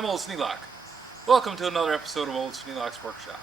I'm Old Sneelock. Welcome to another episode of Old Sneelock's Workshop.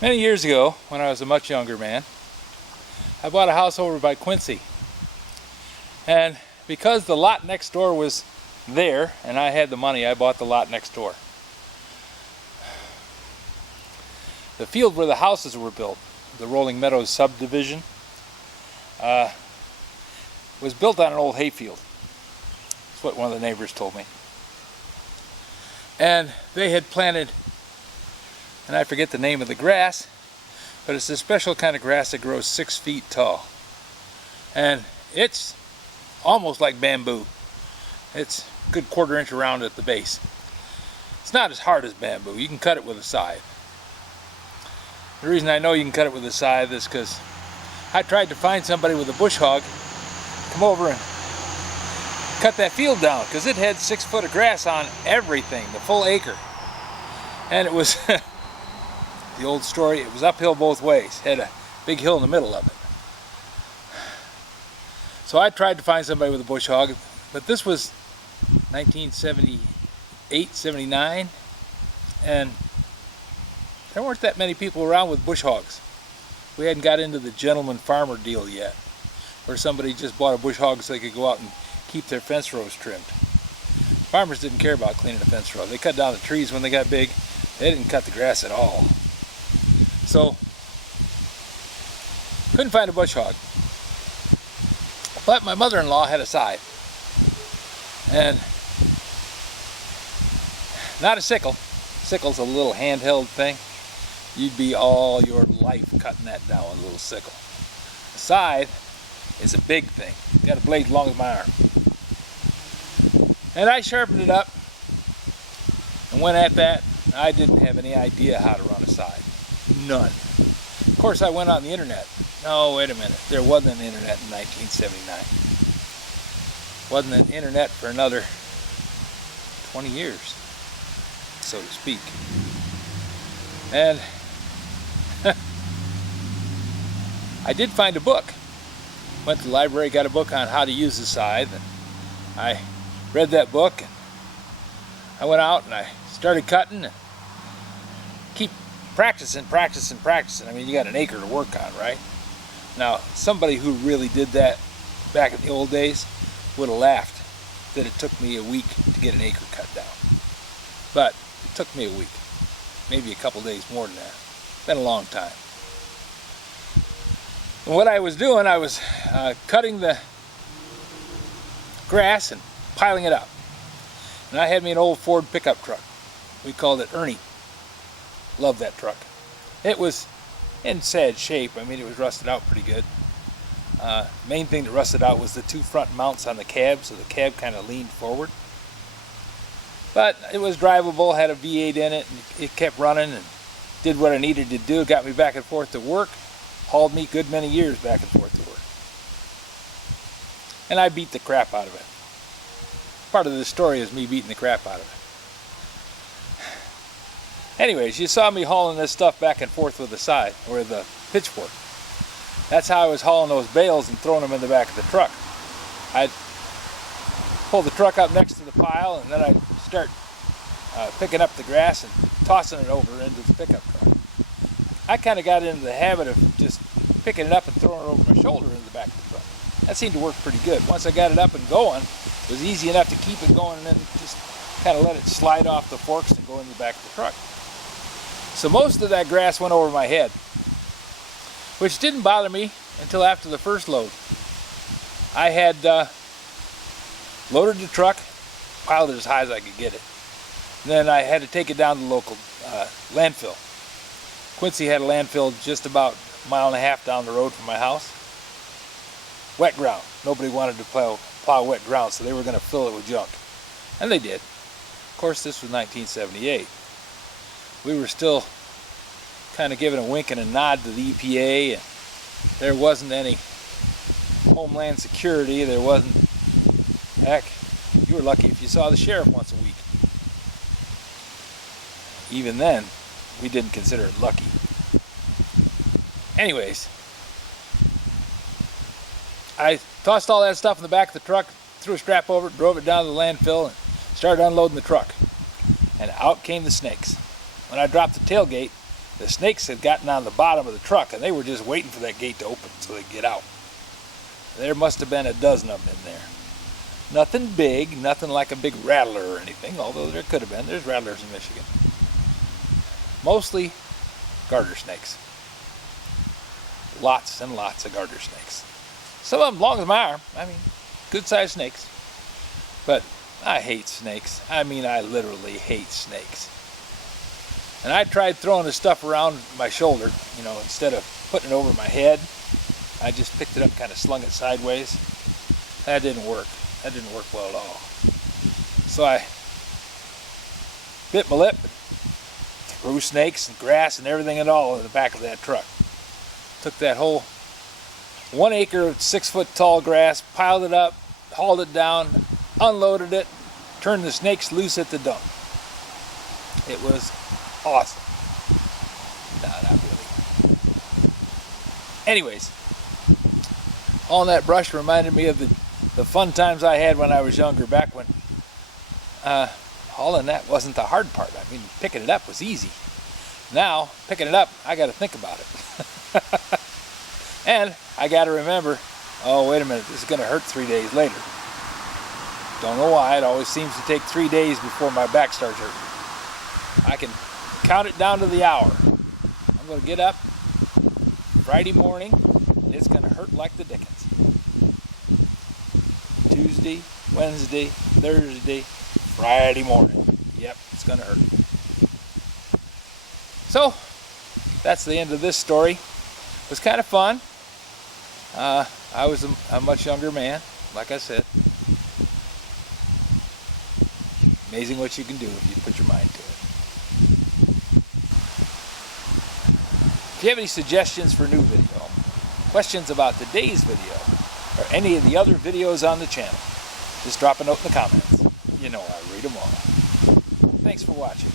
Many years ago, when I was a much younger man, I bought a house over by Quincy. And because the lot next door was there, and I had the money, I bought the lot next door. The field where the houses were built, the Rolling Meadows subdivision, was built on an old hayfield. That's what one of the neighbors told me. And they had planted, and I forget the name of the grass, but it's a special kind of grass that grows 6 feet tall. And it's almost like bamboo. It's a good 1/4 inch around at the base. It's not as hard as bamboo. You can cut it with a scythe. The reason I know you can cut it with a scythe is because I tried to find somebody with a bush hog to come over and cut that field down, because it had 6 foot of grass on everything, the full acre. And it was the old story, it was uphill both ways. Had a big hill in the middle of it. So I tried to find somebody with a bush hog, but this was 1978, 79, and there weren't that many people around with bush hogs. We hadn't got into the gentleman farmer deal yet, where somebody just bought a bush hog so they could go out and keep their fence rows trimmed. Farmers didn't care about cleaning the fence row. They cut down the trees when they got big. They didn't cut the grass at all. So, couldn't find a bush hog. But my mother-in-law had a scythe. And not a sickle. Sickle's a little handheld thing. You'd be all your life cutting that down with a little sickle. A scythe is a big thing. It's got a blade as long as my arm. And I sharpened it up and went at that. I didn't have any idea how to run a scythe. None. Of course, I went on the internet. Oh, wait a minute. There wasn't an internet in 1979. Wasn't an internet for another 20 years, so to speak. And I did find a book. Went to the library, got a book on how to use the scythe, and I read that book. And I went out and I started cutting and keep practicing. I mean, you got an acre to work on, right? Now, somebody who really did that back in the old days would have laughed that it took me a week to get an acre cut down. But it took me a week, maybe a couple days more than that. Been a long time. And what I was doing, I was cutting the grass and piling it up. And I had me an old Ford pickup truck. We called it Ernie. Loved that truck. It was in sad shape. I mean, it was rusted out pretty good. Main thing that rusted out was the two front mounts on the cab, so the cab kind of leaned forward. But it was drivable, had a V8 in it, and it kept running and did what I needed to do. Got me back and forth to work. Hauled me a good many years back and forth to work. And I beat the crap out of it. Part of the story is me beating the crap out of it. Anyways, you saw me hauling this stuff back and forth with the scythe, or the pitchfork. That's how I was hauling those bales and throwing them in the back of the truck. I'd pull the truck up next to the pile, and then I'd start picking up the grass and tossing it over into the pickup truck. I kind of got into the habit of just picking it up and throwing it over my shoulder in the back of the truck. That seemed to work pretty good. Once I got it up and going, it was easy enough to keep it going and then just kind of let it slide off the forks and go in the back of the truck. So most of that grass went over my head, which didn't bother me until after the first load. I had loaded the truck, piled it as high as I could get it. Then I had to take it down to the local landfill. Quincy had a landfill just about a mile and a half down the road from my house. Wet ground. Nobody wanted to plow wet ground, so they were going to fill it with junk. And they did. Of course, this was 1978. We were still kind of giving a wink and a nod to the EPA, and there wasn't any Homeland Security. There wasn't. Heck, you were lucky if you saw the sheriff once a week. Even then, we didn't consider it lucky. Anyways, I tossed all that stuff in the back of the truck, threw a strap over it, drove it down to the landfill, and started unloading the truck. And out came the snakes. When I dropped the tailgate, the snakes had gotten on the bottom of the truck, and they were just waiting for that gate to open so they could get out. There must have been a dozen of them in there. Nothing big, nothing like a big rattler or anything, although there could have been. There's rattlers in Michigan. Mostly garter snakes. Lots and lots of garter snakes. Some of them long as my arm. I mean, good-sized snakes. But I hate snakes. I mean, I literally hate snakes. And I tried throwing the stuff around my shoulder, you know, instead of putting it over my head. I just picked it up, kind of slung it sideways. That didn't work. That didn't work well at all. So I bit my lip, threw snakes and grass and everything and all in the back of that truck. Took that whole 1 acre of 6 foot tall grass, piled it up, hauled it down, unloaded it, turned the snakes loose at the dump. It was awesome. No, not really. Anyways, all that brush reminded me of the fun times I had when I was younger, back when hauling that wasn't the hard part. I mean, picking it up was easy. Now, picking it up, I got to think about it. And I got to remember, oh, wait a minute, this is going to hurt 3 days later. Don't know why, it always seems to take 3 days before my back starts hurting. I can count it down to the hour. I'm going to get up Friday morning, and it's going to hurt like the dickens. Tuesday, Wednesday, Thursday, Friday morning. Yep, it's going to hurt. So, that's the end of this story. It was kind of fun. I was a much younger man, like I said. Amazing what you can do when you put your mind to it. If you have any suggestions for a new video, questions about today's video, or any of the other videos on the channel, just drop a note in the comments. You know I read them all. Thanks for watching.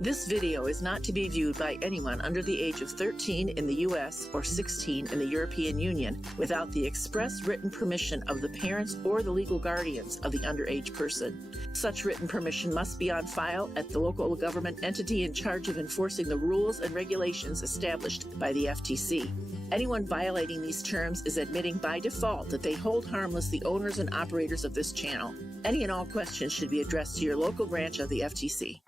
This video is not to be viewed by anyone under the age of 13 in the U.S. or 16 in the European Union without the express written permission of the parents or the legal guardians of the underage person. Such written permission must be on file at the local government entity in charge of enforcing the rules and regulations established by the FTC. Anyone violating these terms is admitting by default that they hold harmless the owners and operators of this channel. Any and all questions should be addressed to your local branch of the FTC.